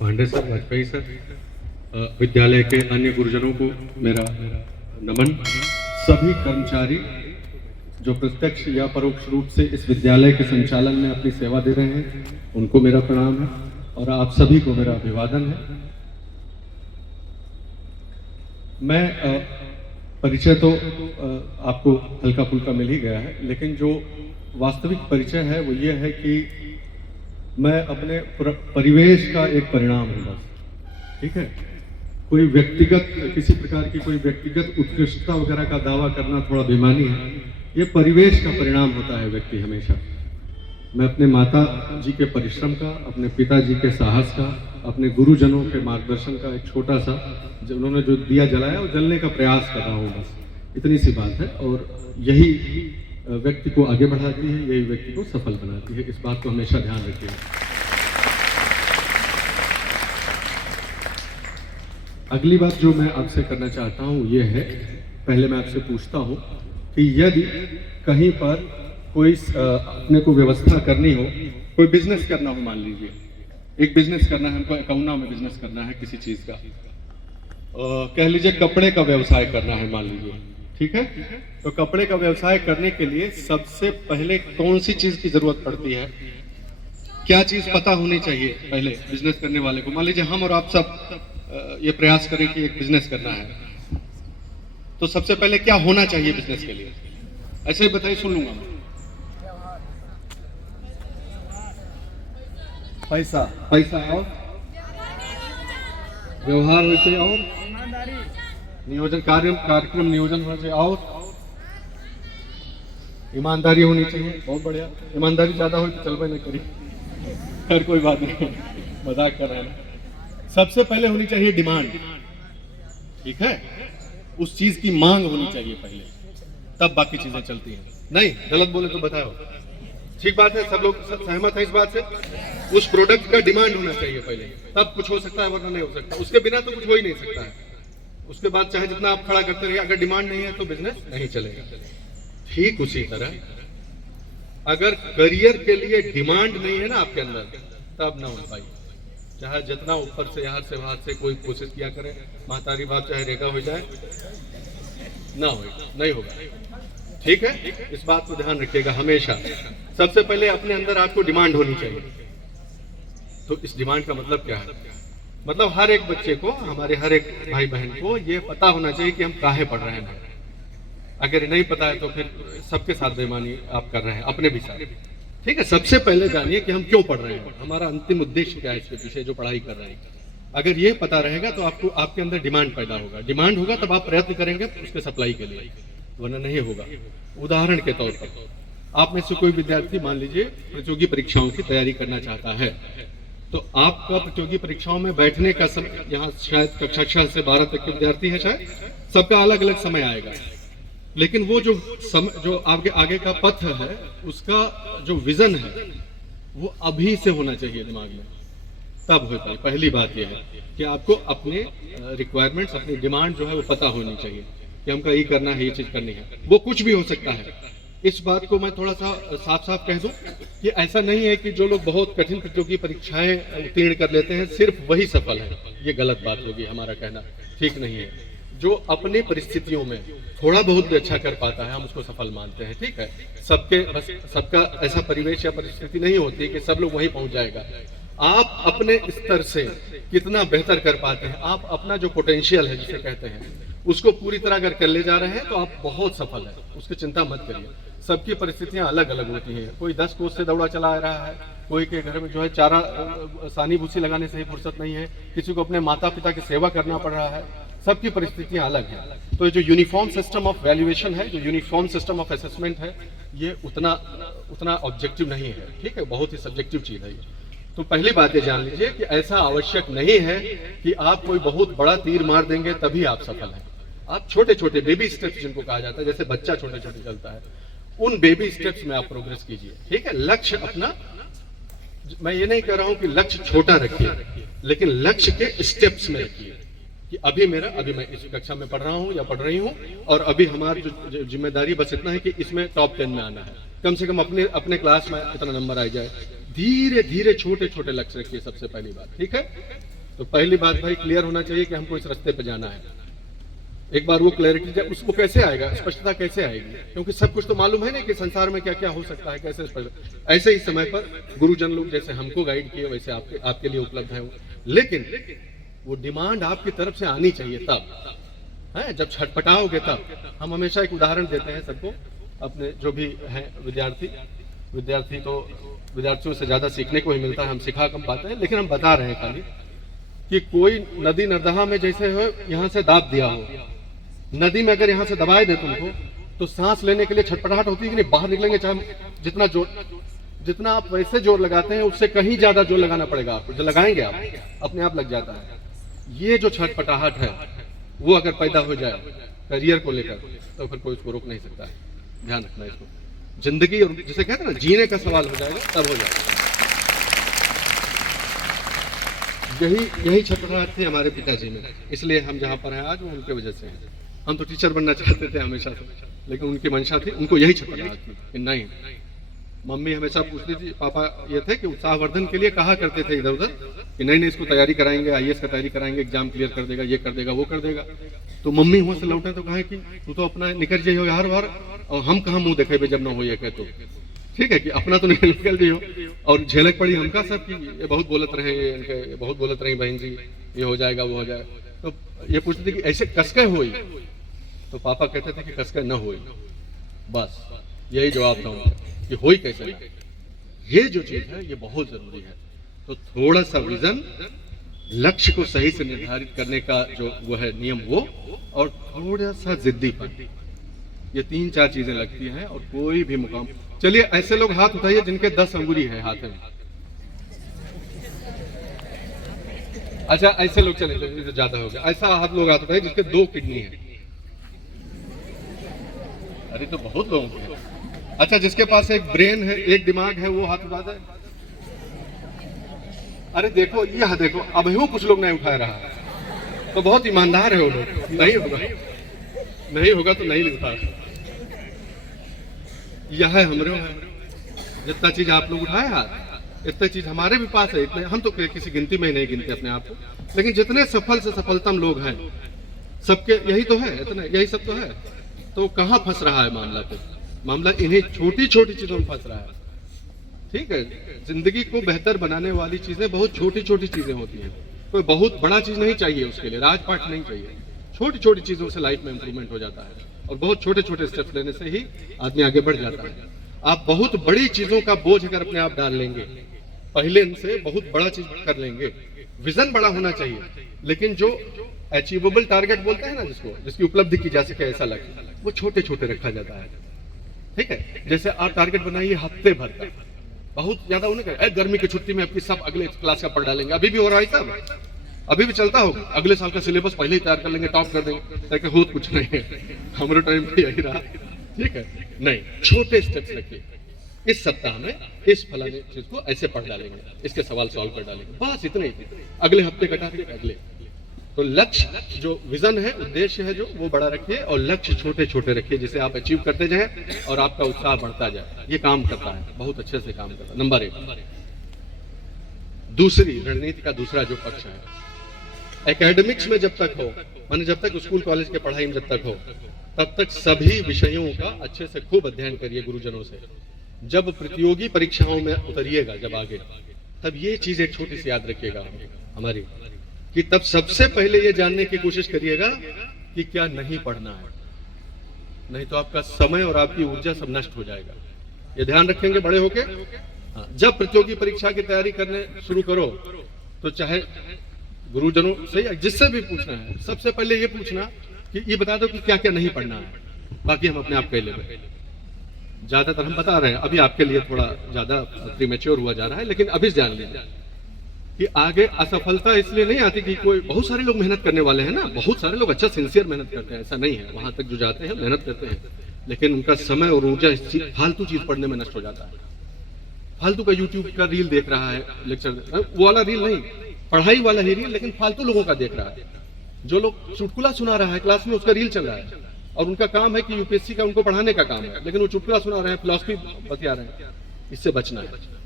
Pandey sir, Vajpayee sir, विद्यालय के अन्य गुरुजनों को मेरा नमन। सभी कर्मचारी जो प्रत्यक्ष या परोक्ष रूप से इस विद्यालय के संचालन में अपनी सेवा दे रहे हैं, उनको मेरा प्रणाम है और आप सभी को मेरा अभिवादन है। मैं परिचय तो आपको हल्का फुल्का मिल ही गया है, लेकिन जो वास्तविक परिचय है वो ये है कि मैं अपने परिवेश का एक परिणाम हूँ बस। ठीक है, कोई व्यक्तिगत किसी प्रकार की कोई व्यक्तिगत उत्कृष्टता वगैरह का दावा करना थोड़ा बेईमानी है। ये परिवेश का परिणाम होता है व्यक्ति हमेशा। मैं अपने माता जी के परिश्रम का, अपने पिताजी के साहस का, अपने गुरुजनों के मार्गदर्शन का एक छोटा सा जो उन्होंने जो दिया जलाया वो जलने का प्रयास कर रहा हूँ, बस इतनी सी बात है। और यही व्यक्ति को आगे बढ़ाती है, यही व्यक्ति को सफल बनाती है। इस बात को हमेशा ध्यान रखिएगा। अगली बात जो मैं आपसे करना चाहता हूँ ये है, पहले मैं आपसे पूछता हूँ कि यदि कहीं पर कोई अपने को व्यवस्था करनी हो, कोई बिजनेस करना हो, मान लीजिए एक बिजनेस करना है हमको, अकाउंटा में बिजनेस करना है किसी चीज का, कह लीजिए कपड़े का व्यवसाय करना है मान लीजिए, ठीक है। तो कपड़े का व्यवसाय करने के लिए सबसे पहले कौन सी चीज की जरूरत पड़ती है, क्या चीज पता होनी चाहिए पहले बिजनेस करने वाले को। मान लीजिए हम और आप सब ये प्रयास करें कि एक बिजनेस करना है, तो सबसे पहले क्या होना चाहिए बिजनेस के लिए, ऐसे ही बताइए, सुन लूंगा मैं। पैसा, पैसा और व्यवहार होना चाहिए, और नियोजन कार्यक्रम नियोजन होना चाहिए, और ईमानदारी होनी चाहिए। बहुत बढ़िया, ईमानदारी ज्यादा हो तो चलबे नहीं करी, खैर कोई बात नहीं, मजाक कर रहे हैं। सबसे पहले होनी चाहिए डिमांड, ठीक है, उस चीज की मांग होनी चाहिए पहले, तब बाकी चीजें चलती हैं। नहीं, गलत बोले तो बताओ, ठीक बात है, सब लोग सहमत हैं इस बात से। उस प्रोडक्ट का डिमांड होना चाहिए पहले, तब कुछ हो सकता है, वरना नहीं हो सकता। उसके बिना तो कुछ हो ही नहीं सकता है। उसके बाद चाहे जितना आप खड़ा करते रहिए, अगर डिमांड नहीं है तो बिजनेस नहीं चलेगा। ठीक उसी तरह अगर करियर के लिए डिमांड नहीं है ना आपके अंदर, तब ना हो पाई, चाहे जितना ऊपर से यहाँ से वहां से कोई कोशिश किया करे, महतारी बाप चाहे रेखा हो जाए, ना हो, नहीं होगा। ठीक है, इस बात को ध्यान रखिएगा हमेशा। सबसे पहले अपने अंदर आपको डिमांड होनी चाहिए। तो इस डिमांड का मतलब क्या है, मतलब हर एक बच्चे को, हमारे हर एक भाई बहन को ये पता होना चाहिए कि हम काहे पढ़ रहे हैं। अगर नहीं पता है तो फिर सबके साथ बेईमानी आप कर रहे हैं, अपने भी साथ। ठीक है, सबसे पहले जानिए कि हम क्यों पढ़ रहे हैं, हमारा अंतिम उद्देश्य क्या है इसके पीछे जो पढ़ाई कर रहे हैं। अगर ये पता रहेगा तो आपको, आपके अंदर डिमांड पैदा होगा। डिमांड होगा तब आप प्रयत्न करेंगे उसके सप्लाई के लिए, वरना नहीं होगा। उदाहरण के तौर पर आप में से कोई विद्यार्थी मान लीजिए प्रतियोगी परीक्षाओं की तैयारी करना चाहता है, तो आपका प्रतियोगी परीक्षाओं में बैठने का समय, यहाँ शायद कक्षा 6 से 12 तक के विद्यार्थी है, शायद सबका अलग अलग समय आएगा, लेकिन वो जो समय, जो आपके आगे का पथ है, उसका जो विजन है वो अभी से होना चाहिए दिमाग में, तब हो पाए। पहली बात यह है कि आपको अपने रिक्वायरमेंट्स, अपनी डिमांड जो है वो पता होनी चाहिए कि हमको ये करना है, ये चीज करनी है। वो कुछ भी हो सकता है। इस बात को मैं थोड़ा सा साफ साफ कह दूं कि ऐसा नहीं है कि जो लोग बहुत कठिन प्रतियोगी परीक्षाएं उत्तीर्ण कर लेते हैं सिर्फ वही सफल है, ये गलत बात होगी, हमारा कहना ठीक नहीं है। जो अपने परिस्थितियों में थोड़ा बहुत भी अच्छा कर पाता है, हम उसको सफल मानते हैं। ठीक है, सबके बस सबका ऐसा परिवेश या परिस्थिति नहीं होती कि सब लोग वहीं पहुंच जाएगा। आप अपने स्तर से कितना बेहतर कर पाते हैं, आप अपना जो पोटेंशियल है जिसे कहते हैं, उसको पूरी तरह अगर कर ले जा रहे हैं तो आप बहुत सफल हैं, उसकी चिंता मत करिए। सबकी परिस्थितियां अलग अलग होती हैं, कोई 10 कोस से दौड़ा चला आ रहा है, कोई के घर में जो है चारा सानी भूसी लगाने से ही फुर्सत नहीं है, किसी को अपने माता पिता की सेवा करना पड़ रहा है, सबकी परिस्थितियां अलग हैं। तो जो यूनिफॉर्म सिस्टम ऑफ वैल्यूएशन है, जो यूनिफॉर्म सिस्टम ऑफ असेसमेंट है, ये उतना ऑब्जेक्टिव नहीं है। ठीक है, बहुत ही सब्जेक्टिव चीज है ये। तो पहली बात ये जान लीजिए कि ऐसा आवश्यक नहीं है कि आप कोई बहुत बड़ा तीर मार देंगे तभी आप सफल हैं। आप छोटे छोटे बेबी स्टेप्स जिनको कहा जाता है, जैसे बच्चा छोटे छोटे चलता है, उन बेबी स्टेप्स में आप प्रोग्रेस कीजिए। ठीक है, लक्ष्य अपना, मैं ये नहीं कह रहा हूं कि लक्ष्य छोटा रखिए, लेकिन लक्ष्य के स्टेप्स में रखिए कि अभी मैं इस कक्षा में पढ़ रहा हूं या पढ़ रही हूं, और अभी हमारी जो जिम्मेदारी बस इतना है कि इसमें टॉप 10 में आना है, कम से कम अपने क्लास में इतना नंबर आ जाए, धीरे धीरे छोटे छोटे लक्ष्य रखिए, सबसे पहली बात, ठीक है। तो पहली बात भाई क्लियर होना चाहिए कि हमको इस रास्ते पे जाना है। एक बार वो क्लैरिटी जब उसको कैसे आएगा, स्पष्टता कैसे आएगी, क्योंकि सब कुछ तो मालूम है ना कि संसार में क्या क्या हो सकता है, कैसे स्पष्ट। ऐसे ही समय पर गुरुजन लोग जैसे हमको गाइड किए वैसे आपके लिए उपलब्ध है वो, लेकिन वो डिमांड आपकी तरफ से आनी चाहिए तब है, जब छटपटाओगे तब। हम हमेशा एक उदाहरण देते हैं सबको, अपने जो भी हैं विद्यार्थी तो विद्यार्थियों से ज्यादा सीखने को ही मिलता है, हम सिखा कम पाते हैं, लेकिन हम बता रहे हैं खाली कि कोई नदी नरदहा में जैसे हो यहाँ से दाब दिया हो, नदी में अगर यहाँ से दबाए दे तुमको तो सांस लेने के लिए छटपटाहट होती है कि नहीं, बाहर निकलेंगे चाहे जितना आप वैसे जोर लगाते हैं उससे कहीं ज्यादा जोर लगाना पड़ेगा आपको, जो लगाएंगे आप अपने आप लग जाता है। ये जो छटपटाहट है वो अगर पैदा हो जाए करियर को लेकर तो फिर कोई उसको रोक नहीं सकता है। ध्यान रखना इसको, जिंदगी और जिसे कहते हैं ना जीने का सवाल हो जाएगा तब हो जाएगा। यही छटपटाहट थी हमारे पिताजी में, इसलिए हम जहाँ पर हैं आज वो उनके वजह से हैं। हम तो टीचर बनना चाहते थे हमेशा से, लेकिन उनकी मंशा थी, उनको यही छटपटाहट थी कि नहीं। मम्मी हमेशा पूछती थी, पापा ये थे कि उत्साहवर्धन के लिए कहा करते थे इधर उधर कि नहीं इसको तैयारी कराएंगे, आईएएस का तैयारी कराएंगे, एग्जाम क्लियर कर देगा, ये कर देगा, वो कर देगा। तो मम्मी वहां से लौटे तो कहे कि तू तो अपना निकल जाइए यार बार, और हम कहाँ मुंह देखे जब ना हो ये कहे तो ठीक है कि अपना तो निकल दी हो। और झेलक पड़ी हमका सब कि ये बहुत बोलत रहे, ये बहुत बोलत रही बहन जी, ये हो जाएगा वो हो जाएगा। तो ये पूछते थे कि ऐसे कसके होई, तो पापा कहते थे कि कसके न होई, बस यही जवाब था उनका कि होई कैसे ना। ये जो चीज है ये बहुत जरूरी है। तो थोड़ा सा विजन, लक्ष्य को सही से निर्धारित करने का जो वो है नियम वो, और थोड़ा सा जिद्दीपन, ये 3-4 चीजें लगती हैं और कोई भी मुकाम। चलिए ऐसे लोग हाथ उठाइए जिनके 10 अंगुली है हाथ में। अच्छा ऐसे लोग चले तो ज्यादा हो गया, ऐसा हाथ लोग हाथ उठाइए जिसके 2 किडनी है। अरे तो बहुत लोगों को। अच्छा जिसके पास एक ब्रेन है, एक दिमाग है, वो हाथ उठा दे। अरे देखो यह देखो, अब यूं कुछ लोग नहीं उठा रहा, तो बहुत ईमानदार है वो लोग। नहीं होगा तो नहीं उठा। यह है हमरे है, जितना चीज आप लोग उठाए हाथ इतना चीज हमारे भी पास है। इतने हम तो किसी गिनती में ही नहीं गिनते अपने आप को, लेकिन जितने सफल से सफलतम लोग हैं सबके यही तो है, इतना यही सब तो है। तो कहाँ फंस रहा है मामला? पे मामला इन्हीं छोटी छोटी चीजों में फंस रहा है। ठीक है, जिंदगी को बेहतर बनाने वाली चीजें बहुत छोटी छोटी चीजें होती हैं। कोई बहुत बड़ा चीज नहीं चाहिए उसके लिए, राजपाट नहीं चाहिए। छोटी छोटी चीजों से लाइफ में इंप्रूवमेंट हो जाता है, और बहुत छोटे छोटे स्टेप्स लेने से ही आदमी आगे बढ़ जाता है। आप बहुत बड़ी चीजों का बोझ अगर अपने आप डाल लेंगे, पहले से बहुत बड़ा चीज कर लेंगे। विजन बड़ा होना चाहिए, लेकिन जो अचीवेबल टारगेट बोलते हैं ना, जिसकी उपलब्धि की जा सके ऐसा लगे, वो छोटे छोटे रखा जाता है। ठीक है, जैसे आप टारगेट बनाइए हफ्ते भर का, बहुत ज्यादा उन्हें गर्मी की छुट्टी में आपकी सब अगले क्लास का पढ़ डालेंगे। अभी भी हो रहा है सब, अभी भी चलता होगा। अगले साल का सिलेबस पहले ही तैयार कर लेंगे, टॉप कर देंगे, ताकि हो कुछ नहीं है। हमारे टाइम पे यही रहा। ठीक है, नहीं, छोटे स्टेप्स रखिए। इस सप्ताह में इस फलाने चीज को ऐसे पढ़ डालेंगे, इसके सवाल सॉल्व कर डालेंगे, बस इतने ही। अगले हफ्ते का टारगेट अगले। तो लक्ष्य जो विजन है, उद्देश्य है जो, वो बड़ा रखिए, और लक्ष्य छोटे छोटे रखिए, जिसे आप अचीव करते जाए और आपका उत्साह बढ़ता जाए। ये काम करता है, बहुत अच्छे से काम करता है। नंबर 1। दूसरी रणनीति का दूसरा जो पक्ष है, एकेडमिक्स में जब तक हो, माने जब तक स्कूल कॉलेज के पढ़ाई में जब तक हो, तब तक सभी विषयों का अच्छे से खूब अध्ययन करिए गुरुजनों से। जब प्रतियोगी परीक्षाओं में उतरिएगा, जब आगे, तब ये चीज एक छोटी सी याद रखिएगा हमारी, कि तब सबसे पहले ये जानने की कोशिश करिएगा कि क्या नहीं पढ़ना है, नहीं तो आपका समय और आपकी ऊर्जा सब नष्ट हो जाएगा। ये ध्यान रखेंगे बड़े होके। जब प्रतियोगी परीक्षा की तैयारी करने शुरू करो, तो चाहे गुरुजनों से जिससे भी पूछना है, सबसे पहले ये पूछना कि ये बता दो कि क्या क्या नहीं पढ़ना है, बाकी हम अपने आप कह लेंगे। ज्यादातर हम बता रहे हैं, अभी आपके लिए थोड़ा ज्यादा प्रीमेच्योर हुआ जा रहा है, लेकिन अभी जान लीजिए कि आगे असफलता इसलिए नहीं आती कि कोई, बहुत सारे लोग मेहनत करने वाले हैं ना, बहुत सारे लोग अच्छा सिंसियर मेहनत करते हैं, ऐसा नहीं है। वहां तक जो जाते हैं मेहनत करते हैं, लेकिन उनका समय और ऊर्जा फालतू चीज पढ़ने में नष्ट हो जाता है। फालतू का यूट्यूब का रील देख रहा है, लेक्चर वो वाला रील नहीं, पढ़ाई वाला ही रील, लेकिन फालतू लोगों का देख रहा है। जो लोग चुटकुला सुना रहा है क्लास में, उसका रील चल रहा है, और उनका काम है कि यूपीएससी का उनको पढ़ाने का काम है, लेकिन वो चुटकुला सुना रहे हैं, फिलॉसफी बतिया रहे हैं। इससे बचना है।